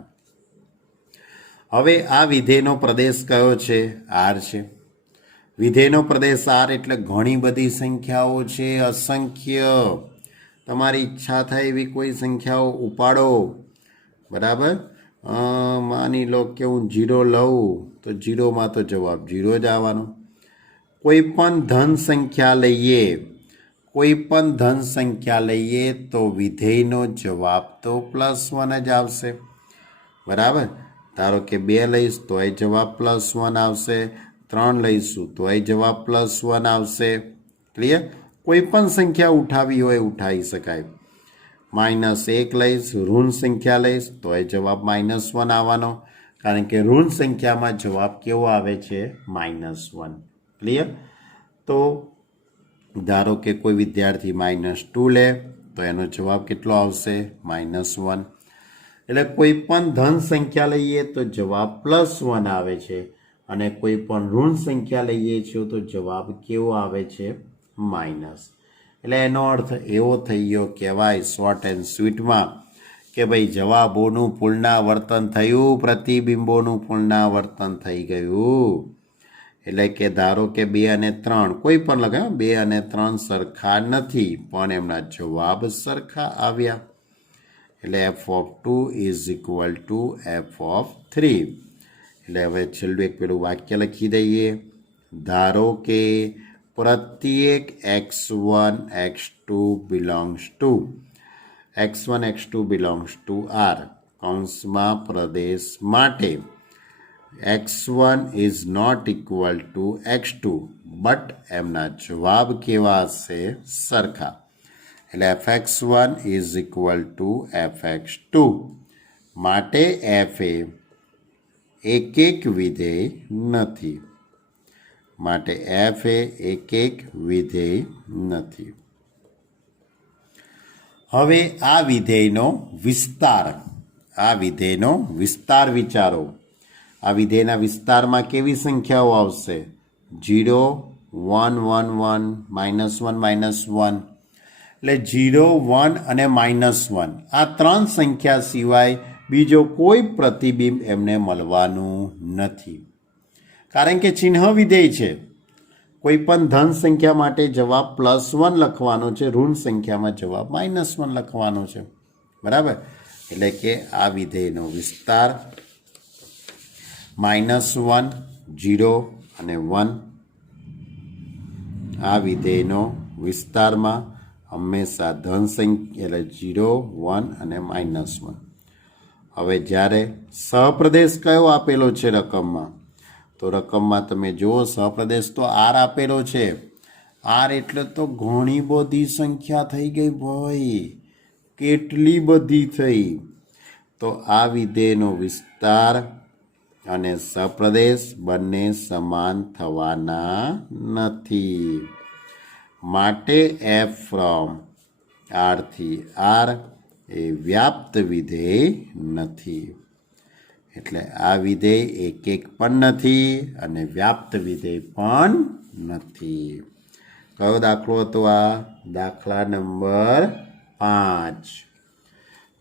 હવે આ વિધેયનો પ્રદેશ કયો છે? આર છે. વિધેયનો પ્રદેશ આર એટલે ઘણી બધી સંખ્યાઓ છે, અસંખ્ય. તમારી ઈચ્છા થાય એવી કોઈ સંખ્યાઓ ઉપાડો, બરાબર. માની લો કે હું 0 લઉં તો 0માં તો જવાબ 0 જ આવવાનો. કોઈ પણ ધન સંખ્યા લઈએ તો વિધેયનો જવાબ તો +1 જ આવશે, બરાબર. ધારો કે 2 લઈશ તોય જવાબ +1 આવશે, 3 લઈશું તોય જવાબ +1 આવશે. ક્લિયર? કોઈ પણ સંખ્યા ઉઠાવી હોય ઉઠાવી શકાય. -1 લઈશ, ઋણ સંખ્યા લઈશ તોય જવાબ -1 આવવાનો, કારણ કે ઋણ સંખ્યામાં જવાબ કેવો આવે છે? -1. ક્લિયર? તો ધારો કે કોઈ વિદ્યાર્થી -2 લે તો એનો જવાબ કેટલો આવશે? -1. એટલે કોઈ પણ ધન સંખ્યા લઈએ તો જવાબ +1 આવે છે અને કોઈ પણ ઋણ સંખ્યા લઈએ છીએ તો જવાબ કેવો આવે છે? માઇનસ. એટલે એનો અર્થ એવો થઈ ગયો, કહેવાય શોર્ટ એન્ડ સ્વીટમાં કે ભાઈ જવાબોનું પુનરાવર્તન થયું, પ્રતિબિંબોનું પુનરાવર્તન થઈ ગયું. એટલે કે ધારો કે 2 અને 3 કોઈ પણ લગાવ, 2 અને 3 સરખા નથી પણ એમના જવાબ સરખા આવ્યા. એટલે f(2) is equal to f(3). એટલે હવે છેલ્લું એક પેલું વાક્ય લખી દઈએ. ધારો કે પ્રત્યેક x1 x2 belongs to R કૌંસમાં પ્રદેશ માટે x1 is not equal to x2 but એમના જવાબ કેવા હશે? સરખા. એટલે fx1 is equal to fx2 માટે f એ એક વિધેય નથી. હવે આ વિધેયનો વિચારો. આ વિધેયના વિસ્તારમાં કેવી સંખ્યાઓ આવશે? 0, 1, 1, 1, -1, -1. એટલે 0, 1 અને -1 આ ત્રણ સંખ્યા સિવાય બીજો કોઈ પ્રતિબિંબ એમને મળવાનું નથી, કારણ કે ચિહ્ન વિધેય છે. કોઈ પણ ધન સંખ્યા માટે જવાબ +1 લખવાનો છે, ઋણ સંખ્યામાં જવાબ -1 લખવાનો છે, બરાબર. એટલે કે આ વિધેયનો વિસ્તાર -1, 0 અને 1. આ વિધેયનો વિસ્તારમાં હંમેશા ધન સંખ્યા એટલે 0, 1 અને -1. હવે જ્યારે સહપ્રદેશ કયો આપેલો છે રકમમાં? તો રકમમાં તમે જુઓ સહપ્રદેશ તો આર આપેલો છે. આર એટલે તો ઘણી બધી સંખ્યા થઈ ગઈ ભાઈ, કેટલી બધી થઈ. તો આ વિધેયનો વિસ્તાર અને સહપ્રદેશ બંને સમાન થવાના નથી. માટે f ફ્રોમ આરથી આર એ વ્યાપ્ત વિધેય નથી. એટલે આ વિધેય એક પણ નથી અને વ્યાપ્ત વિધેય પણ નથી. કયો દાખલો હતો આ? દાખલા નંબર 5.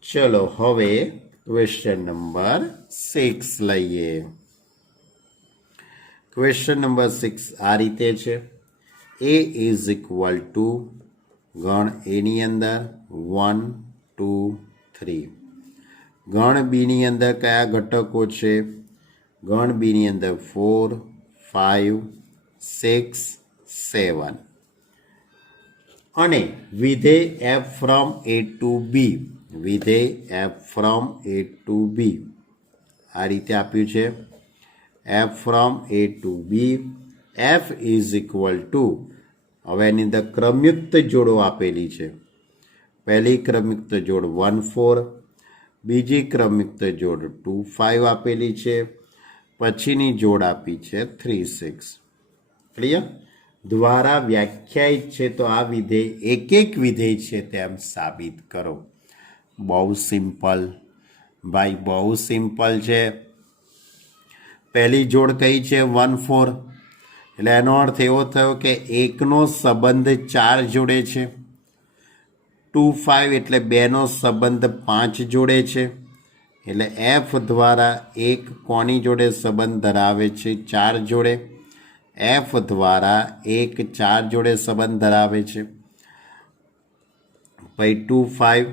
ચલો હવે ક્વેશ્ચન નંબર 6 લઈએ. ક્વેશ્ચન નંબર 6 આ રીતે છે. a ઇઝ ઇક્વલ ટુ ગણ એની અંદર 1, 2, 3. ગણ બીની અંદર કયા ઘટકો છે? ગણ બીની અંદર 4, 5, 6, 7 અને વિધેય f from a to b. વિધેય f from a to b આ રીતે આપ્યું છે. f from a to b f is equal to, હવે એની અંદર ક્રમયુક્ત જોડો આપેલી છે. પહેલી ક્રમયુક્ત જોડ 1 4, બીજી ક્રમયુક્ત જોડ 2 5 આપેલી છે, પછીની જોડ આપી છે 3 6. ક્લિયર? દ્વારા વ્યાખ્યાયિત છે તો આ વિધેય એક એક વિધેય છે તેમ સાબિત કરો. બહુ સિમ્પલ ભાઈ, બહુ સિમ્પલ છે. પહેલી જોડ કઈ છે? 1 4. એટલે એનો અર્થ એવો થયો કે એકનો સંબંધ 4 જોડે છે. 2 5 એટલે બેનો સંબંધ 5 જોડે છે. એટલે એફ દ્વારા એક કોની જોડે સંબંધ ધરાવે છે? 4 જોડે. એફ દ્વારા એક 4 જોડે સંબંધ ધરાવે છે. પછી 2 5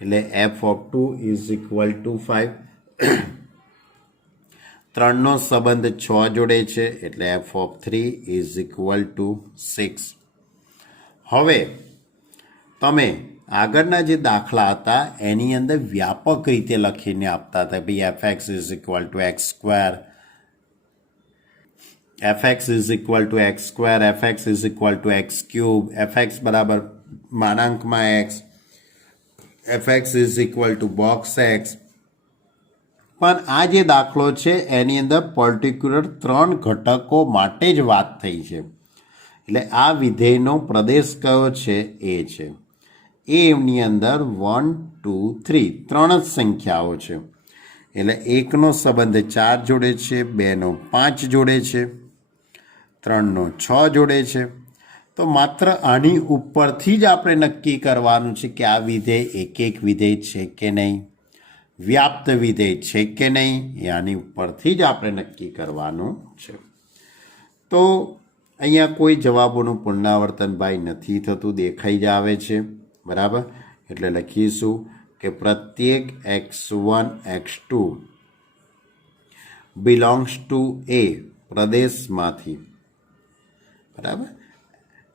એટલે F of 2 is equal two 5. 3નો સંબંધ 6 જોડે છે એટલે F of 3 is equal two 6. હવે તમે આગળના જે દાખલા હતા એની અંદર વ્યાપક રીતે લખીને આપતા હતા. ભાઈ F X is equal to X square, F X is equal to X square, F X is equal to X cube, F X બરાબર માનાંકમાં X, F X is equal to box X. પણ આ જે દાખલો છે એની અંદર particular 3 ઘટકો માટે જ વાત થઈ છે. એટલે આ વિધેયનો પ્રદેશ કયો છે? એ છે. એની અંદર 1 2 3 3 જ સંખ્યાઓ છે. એટલે એકનો સંબંધ 4 જોડે છે, બેનો 5 જોડે છે, 3નો 6 જોડે છે. તો માત્ર આની ઉપરથી જ આપણે નક્કી કરવાનું છે કે આ વિધેય એક એક વિધેય છે કે નહીં, વ્યાપ્ત વિધેય છે કે નહીં, એ આની ઉપરથી જ આપણે નક્કી કરવાનું છે. તો અહીંયા કોઈ જવાબોનું પુનરાવર્તન ભાઈ નથી થતું, દેખાઈ જ આવે છે. બરાબર? એટલે લખીશું કે પ્રત્યેક x1 x2 બિલોંગ્સ ટુ એ પ્રદેશમાંથી, બરાબર,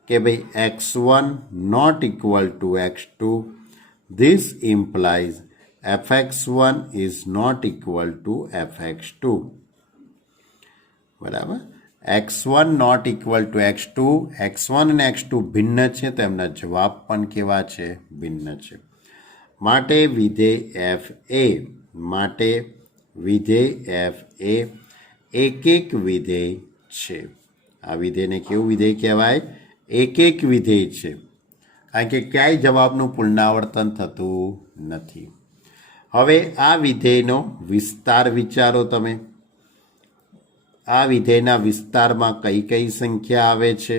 કે ભાઈ x1 not equal to x2, this implies fx1 is not equal to fx2. બરાબર? x1 not equal to x2, x1 અને x2 ભિન્ન છે તો એમના જવાબ પણ કેવા છે? ભિન્ન છે. માટે વિધેય f એ એક એક વિધેય છે. આ વિધેયને કેવું વિધેય કહેવાય? એક એક વિધેય છે. કારણ કે ક્યાંય જવાબનું પુનરાવર્તન થતું નથી. હવે આ વિધેયનો વિસ્તાર વિચારો તમે. આ વિધેયના વિસ્તારમાં કઈ કઈ સંખ્યા આવે છે?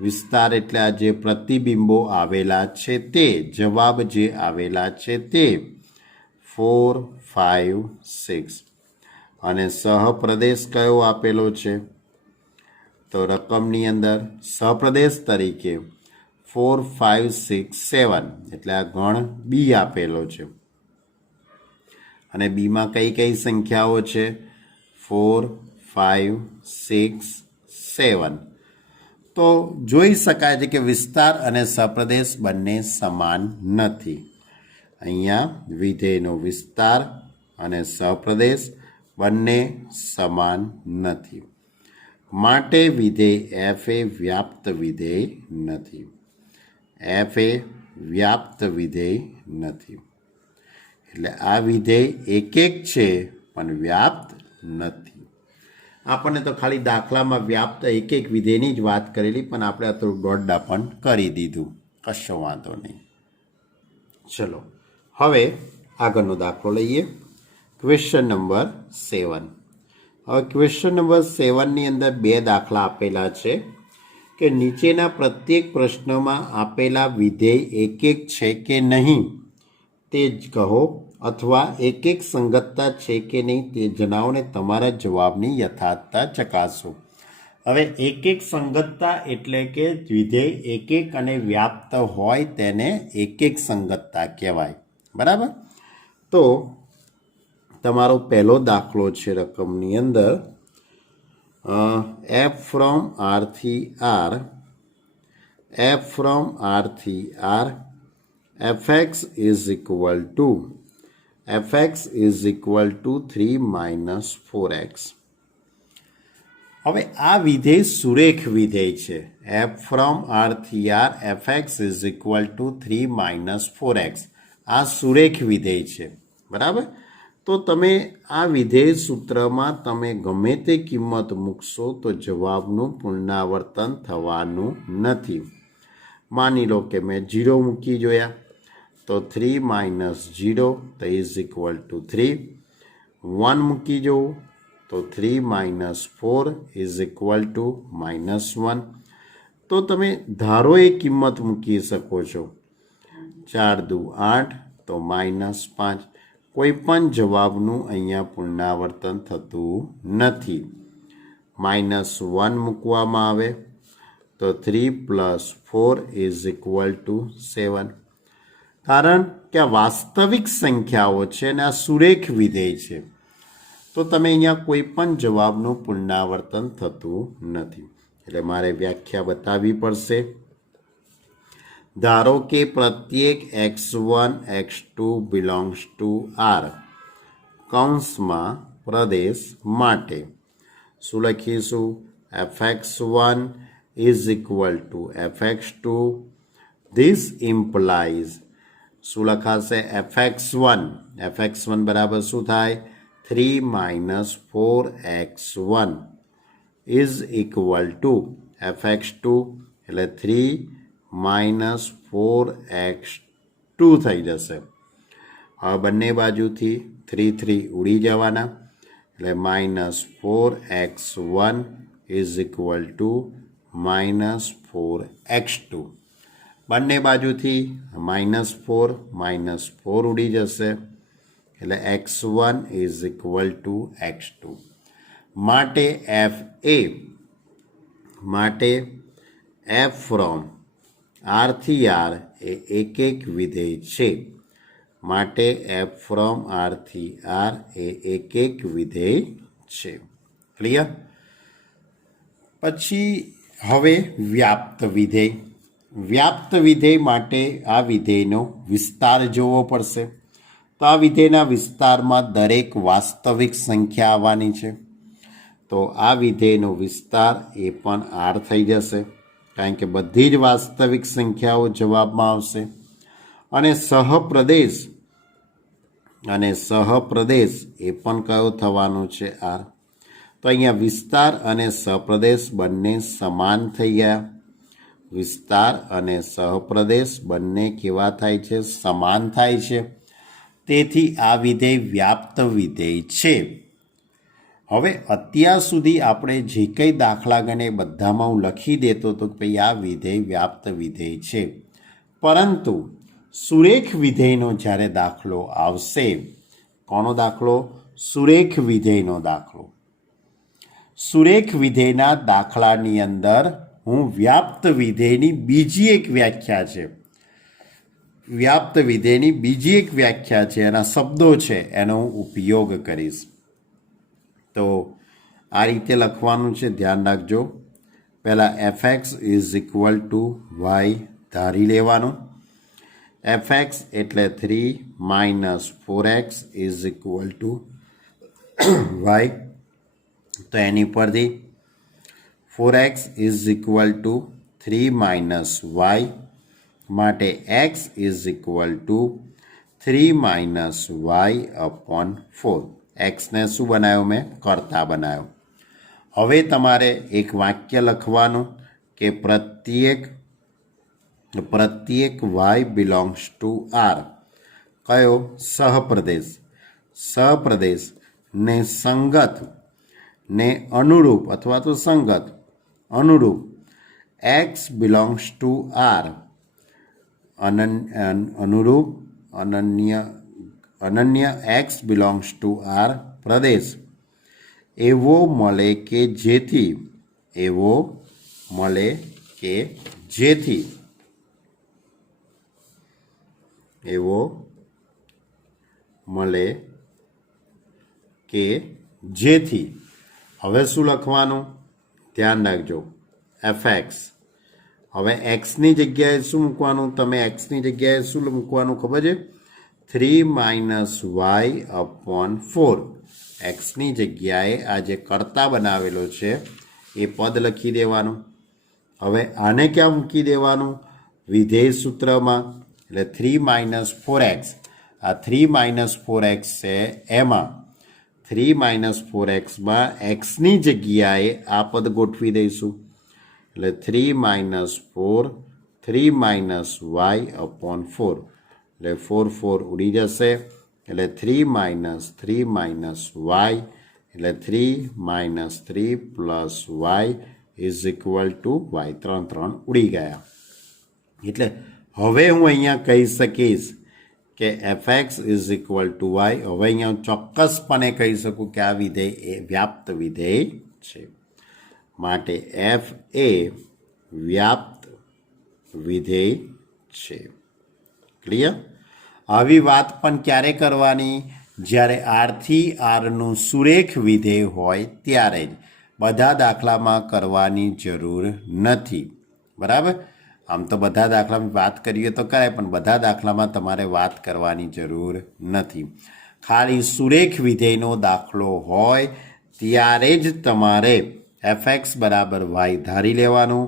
વિસ્તાર એટલે આ જે પ્રતિબિંબો આવેલા છે તે, જવાબ જે આવેલા છે તે 4 5 6. અને સહપ્રદેશ કયો આપેલો છે? તો રકમની અંદર સહપ્રદેશ તરીકે 4 5 6 7 એટલે આ ગણ બી આપેલો છે. અને બીમાં કઈ કઈ સંખ્યાઓ છે? 4 5 6 7. તો જોઈ શકાય છે કે વિસ્તાર અને સહપ્રદેશ બંને સમાન નથી. અહીંયા વિધેયનો વિસ્તાર અને સહપ્રદેશ બંને સમાન નથી. માટે વિધેય એફ એ વ્યાપ્ત વિધેય નથી. એફ એ વ્યાપ્ત વિધેય નથી. એટલે આ વિધેય એક એક છે પણ વ્યાપ્ત નથી. આપણને તો ખાલી દાખલામાં વ્યાપ્ત એક એક વિધેયની જ વાત કરેલી, પણ આપણે આ થોડું દોડડા પણ કરી દીધું. કશો વાંધો નહીં. ચલો હવે આગળનો દાખલો લઈએ. Question number 7. હવે ક્વેશ્ચન નંબર 7ની અંદર 2 દાખલા આપેલા છે કે નીચેના પ્રત્યેક પ્રશ્નમાં આપેલા વિધેય એક એક છે કે નહીં તે જ કહો, અથવા એક એક સંગતતા છે કે નહીં તે જણાવો ને તમારા જવાબની યથાર્થતા ચકાસો. હવે એક એક સંગતતા એટલે કે વિધેય એક એક અને વ્યાપ્ત હોય તેને એક એક સંગતતા કહેવાય. બરાબર? તો તમારો પહેલો દાખલો છે રકમની અંદર એફ ફ્રોમ આર થી આર, એફ ફ્રોમ આર થી R, fx is equal to 3 minus 4x. હવે આ વિધેય સુરેખ વિધેય છે. એફ ફ્રોમ આર થી R F X is equal to 3 - 4x. આ સુરેખ વિધેય છે. બરાબર. તો તમે આ વિધેય સૂત્રમાં તમે ગમે તે કિંમત મૂકશો તો જવાબનું પુનરાવર્તન થવાનું નથી. માની લો કે મેં 0 મૂકી જોયા તો 3 - 0 તો ઇઝ ઇક્વલ ટુ 3. 1 મૂકી જોઉં તો 3 - 4 ઇઝ ઇક્વલ ટુ -1. તો તમે ધારો એ કિંમત મૂકી શકો છો. 4 દુ 8 તો -5. કોઈ પણ જવાબનું અહીંયા પુનરાવર્તન થતું નથી. -1 મૂકવામાં આવે તો 3 + 4 ઇઝ ઇક્વલ ટુ 7. કારણ કે આ વાસ્તવિક સંખ્યાઓ છે અને આ સુરેખ વિધેય છે, તો તમે અહીંયા કોઈ પણ જવાબનું પુનરાવર્તન થતું નથી. એટલે મારે વ્યાખ્યા બતાવવી પડશે. ધારો કે પ્રત્યેક x1 x2 belongs to R કૌંસમાં પ્રદેશ માટે શું લખીશું? fx1 is equal to fx2. This implies શું લખાશે? fx1 બરાબર શું થાય? 3 - 4x1 is equal to fx2 એટલે 3 - 4x2 થઈ જશે. હવે બંને બાજુથી 3 ઉડી જવાના એટલે -4x1 is equal two -4x2. બંને બાજુથી -4 ઉડી જશે એટલે x1 is equal to x2. માટે f ફ્રોમ આર થી આર એ એક વિધેય છે. માટે f ફ્રોમ આર થી આર એ એક વિધેય છે. ક્લિયર? પછી હવે વ્યાપ્ત વિધેય. વ્યાપ્ત વિધેય માટે આ વિધેયનો વિસ્તાર જોવો પડશે. તો આ વિધેયના વિસ્તારમાં દરેક વાસ્તવિક સંખ્યા આવવાની છે. તો આ વિધેયનો વિસ્તાર એ પણ આર થઈ જશે, કારણ કે બધી જ વાસ્તવિક સંખ્યાઓ જવાબમાં આવશે. અને સહપ્રદેશ એ પણ કયો થવાનો છે? આર. તો અહીંયા વિસ્તાર અને સહપ્રદેશ બંને સમાન થઈ ગયા. વિસ્તાર અને સહપ્રદેશ બંને કેવા થાય છે? સમાન થાય છે. તેથી આ વિધેય વ્યાપ્ત વિધેય છે. હવે અત્યાર સુધી આપણે જે કંઈ દાખલા ગણે બધામાં હું લખી દેતો હતો કે ભાઈ આ વિધેય વ્યાપ્ત વિધેય છે. પરંતુ સુરેખ વિધેયનો જ્યારે દાખલો આવશે, કોનો દાખલો? સુરેખ વિધેયનો દાખલો. સુરેખ વિધેયના દાખલાની અંદર હું વ્યાપ્ત વિધેયની બીજી એક વ્યાખ્યા છે. વ્યાપ્ત વિધેયની બીજી એક વ્યાખ્યા છે, એના શબ્દો છે, એનો હું ઉપયોગ કરીશ. તો આ રીતે લખવાનું છે, ધ્યાન રાખજો. પહેલાં fx is equal two y ધારી લેવાનું. fx એટલે 3 - 4x is equal two y. તો એની પરથી 4x is equal to 3 - y. માટે x is equal to 3 - y upon 4. એક્સને શું બનાવ્યો મેં? કર્તા બનાવ્યો. હવે તમારે એક વાક્ય લખવાનું કે પ્રત્યેક y બિલોંગ્સ ટુ આર. કયો? સહપ્રદેશ ને સંગત ને અનુરૂપ અથવા તો સંગત અનુરૂપ x બિલોંગ્સ ટુ આર. અનન્ય x બિલોંગ્સ ટુ આર પ્રદેશ એવો મળે કે જેથી હવે શું લખવાનું? ધ્યાન રાખજો. fx. હવે એક્સની જગ્યાએ શું મૂકવાનું? તમે એક્સની જગ્યાએ શું મૂકવાનું ખબર છે? 3 - y અપોન 4. એક્સની જગ્યાએ આ જે કર્તા બનાવેલો છે એ પદ લખી દેવાનું. હવે આને ક્યાં મૂકી દેવાનું? વિધેય સૂત્રમાં. એટલે 3 - 4x, આ 3 - 4x છે, એમાં 3 - 4xમાં એક્સની જગ્યાએ આ પદ ગોઠવી દઈશું. એટલે 3 - 4, 3 - y/4, એટલે 4 4 ઉડી જશે. એટલે 3 - 3 - y, એટલે 3 - 3 + y is equal two y. 3 3 ઉડી ગયા. એટલે હવે હું અહીંયા કહી શકીશ કે fx is equal two y. હવે અહીંયા હું ચોક્કસપણે કહી શકું કે આ વિધેય એ વ્યાપ્ત વિધેય છે. માટે f એ વ્યાપ્ત વિધેય છે. ક્લિયર? આવી વાત પણ ક્યારે કરવાની? જ્યારે આરથી આરનું સુરેખ વિધેય હોય ત્યારે જ. બધા દાખલામાં કરવાની જરૂર નથી. બરાબર? આમ તો બધા દાખલામાં વાત કરીએ તો કરાય, પણ બધા દાખલામાં તમારે વાત કરવાની જરૂર નથી. ખાલી સુરેખ વિધેયનો દાખલો હોય ત્યારે જ તમારે fx બરાબર y ધારી લેવાનું,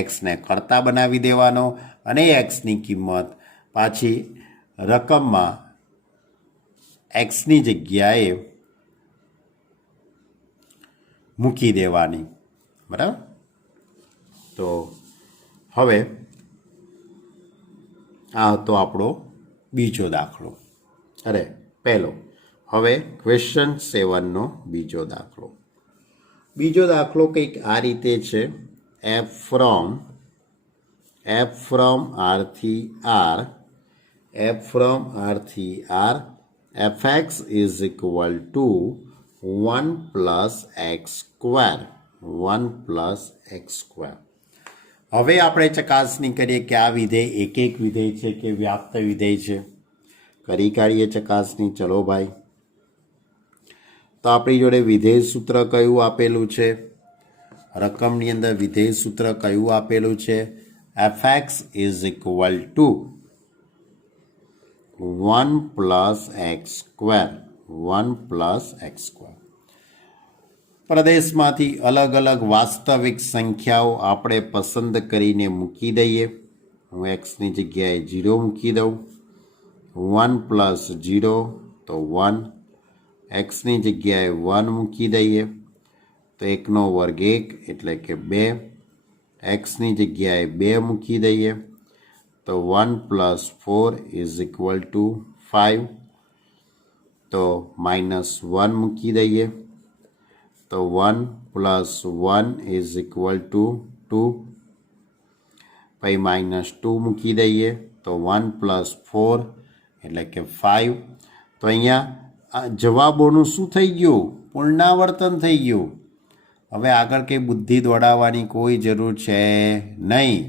એક્સને કરતા બનાવી દેવાનો અને એક્સની કિંમત પાછી રકમમાં એક્સની જગ્યાએ મૂકી દેવાની. બરાબર? તો હવે આ હતો આપણો બીજો દાખલો, પહેલો. હવે ક્વેશ્ચન 7નો બીજો દાખલો. બીજો દાખલો કંઈક આ રીતે છે. f from r થી r, fx is equal to 1 + x square, 1 + x square. હવે આપણે ચકાસણી કરીએ કે આ વિધેય એક વિધેય છે કે વ્યાપ્ત વિધેય છે. કરી કાઢીએ ચકાસણી. ચલો ભાઈ. તો આપણી જોડે વિધેય સૂત્ર કયું આપેલું છે? રકમની અંદર વિધેય સૂત્ર કયું આપેલું છે? fx is equal to 1 + x square, 1 + x square. પ્રદેશમાંથી અલગ અલગ વાસ્તવિક સંખ્યાઓ આપણે પસંદ કરીને મૂકી દઈએ. હું એક્સની જગ્યાએ 0 મૂકી દઉં. 1 + 0 તો 1. એક્સની જગ્યાએ 1 મૂકી દઈએ તો 1 નો વર્ગ 1 એટલે કે 2. એક્સની જગ્યાએ 2 મૂકી દઈએ તો 1 + 4 ઇઝ ઇક્વલ ટુ 5. તો -1 મૂકી દઈએ તો 1 + 1 ઇઝ ઇક્વલ ટુ 2. પછી -2 મૂકી દઈએ તો 1 + 4 એટલે કે 5. તો અહીંયા જવાબોનું શું થઈ ગયું? પુનરાવર્તન થઈ ગયું. હવે આગળ કંઈ બુદ્ધિ દોડાવવાની કોઈ જરૂર છે નહીં.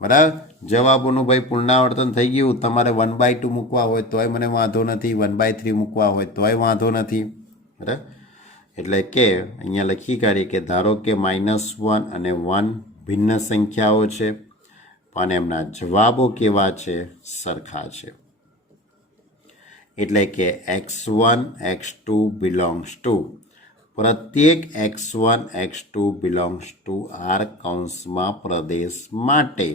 બરાબર? જવાબોનું ભાઈ પુનરાવર્તન થઈ ગયું. તમારે 1/2 મૂકવા હોય તોય મને વાંધો નથી, 1/3 મૂકવા હોય તોય વાંધો નથી. બરાબર? એટલે કે અહીંયા લખી કાઢીએ કે ધારો કે -1 અને 1 ભિન્ન સંખ્યાઓ છે, પણ એમના જવાબો કેવા છે? સરખા છે. એટલે કે x1 x2 belongs to, પ્રત્યેક x1 x2 belongs to r કૌંસમાં પ્રદેશ માટે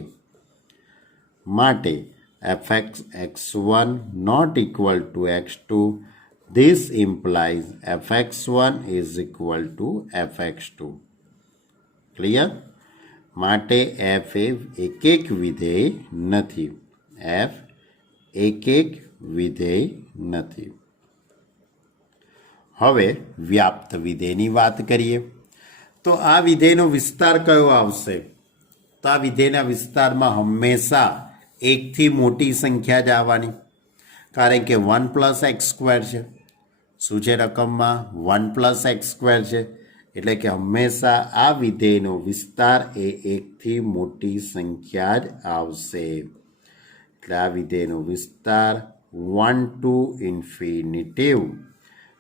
fx x1 not equal to x2. This implies fx1 is equal to fx2. Clear? માટે f એ એક વિધેય નથી. f એક વિધેય નથી. હવે વ્યાપ્ત વિધેયની વાત કરીએ તો આ વિધેયનો વિસ્તાર કયો આવશે? તો આ વિધેયના વિસ્તારમાં હંમેશા એકથી મોટી સંખ્યા જ આવવાની, કારણ કે 1 + x સ્ક્વેર છે. શું છે રકમમાં? 1 + x સ્ક્વેર છે. એટલે કે હંમેશા આ વિધેયનો વિસ્તાર એ એકથી મોટી સંખ્યા જ આવશે. એટલે આ વિધેયનો વિસ્તાર 1 to ઇન્ફિનિટિવ.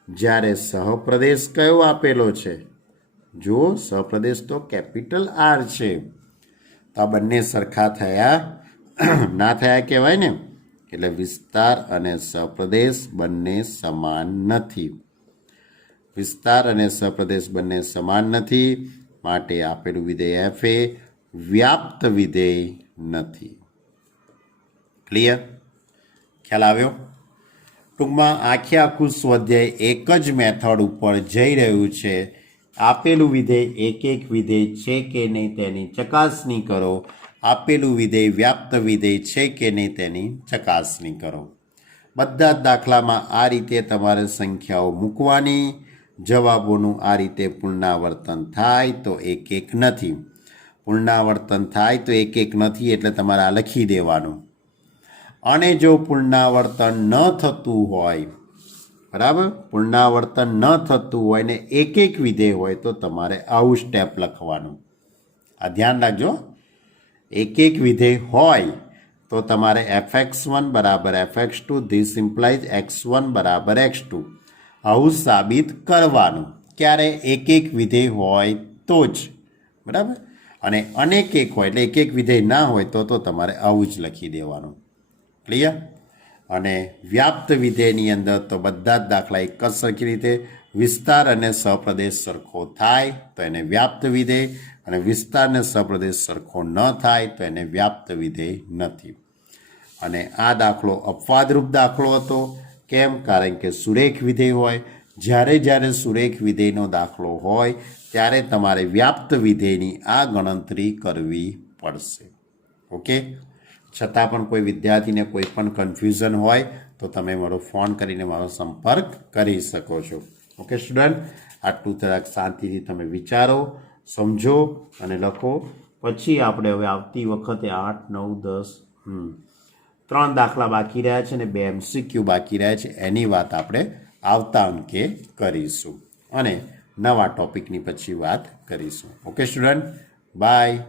જ્યારે સહપ્રદેશ કયો આપેલો છે? જો સહપ્રદેશ તો કેપિટલ R છે. તો આ બંને સરખા થયા ના થયા કહેવાય ને. એટલે વિસ્તાર અને સહપ્રદેશ બંને સમાન નથી. વિસ્તાર અને સહપ્રદેશ બંને સમાન નથી. માટે આપેલું વિધેય એફ એ વ્યાપ્ત વિધેય નથી. ક્લિયર? ખ્યાલ આવ્યો? ટૂંકમાં આખું સ્વાધ્યાય એક જ મેથડ ઉપર જઈ રહ્યું છે. આપેલું વિધેય એક વિધેય છે કે નહીં તેની ચકાસણી કરો. આપેલું વિધેય વ્યાપ્ત વિધેય છે કે નહીં તેની ચકાસણી કરો. બધા જ દાખલામાં આ રીતે તમારે સંખ્યાઓ મૂકવાની. જવાબોનું આ રીતે પુનરાવર્તન થાય તો એક નથી. પુનરાવર્તન થાય તો એક નથી એટલે તમારે આ લખી દેવાનું. અને જો પુનરાવર્તન ન થતું હોય, બરાબર, પુનરાવર્તન ન થતું હોય ને એક વિધેય હોય તો તમારે આવું સ્ટેપ લખવાનું. આ ધ્યાન રાખજો. એક વિધેય હોય તો તમારે fx1 બરાબર fx2 ધીસ ઇમ્પ્લાઇઝ x1 બરાબર x2 આવું સાબિત કરવાનું. ક્યારે? એક વિધેય હોય તો જ, બરાબર. અને અનેક હોય એટલે એક વિધેય ના હોય તો તમારે આવું જ લખી દેવાનું. ક્લિયર? અને વ્યાપ્ત વિધેયની અંદર તો બધા જ દાખલા એક જ સરખી રીતે વિસ્તાર અને સપ્રદેશ સરખો થાય તો એને વ્યાપ્ત વિધેય, અને વિસ્તાર અને સપ્રદેશ સરખો ન થાય તો એને વ્યાપ્ત વિધેય નથી. અને આ દાખલો અપવાદરૂપ દાખલો હતો. કેમ? કારણ કે સુરેખ વિધેય હોય. જ્યારે સુરેખ વિધેયનો દાખલો હોય ત્યારે તમારે વ્યાપ્ત વિધેયની આ ગણતરી કરવી પડશે. ઓકે? છતાં પણ કોઈ વિદ્યાર્થીને કોઈ પણ કન્ફ્યુઝન હોય તો તમે મારો ફોન કરીને મારો સંપર્ક કરી શકો છો. Okay student? આટલું જરાક શાંતિથી તમે વિચારો, સમજો અને લખો. પછી આપણે હવે આવતી વખતે 8, 9, 10 3 દાખલા બાકી રહ્યા છે અને 2 MCQ બાકી રહ્યા છે. એની વાત આપણે આવતા અંકે કરીશું અને નવા ટોપિકની પછી વાત કરીશું. Okay student? બાય.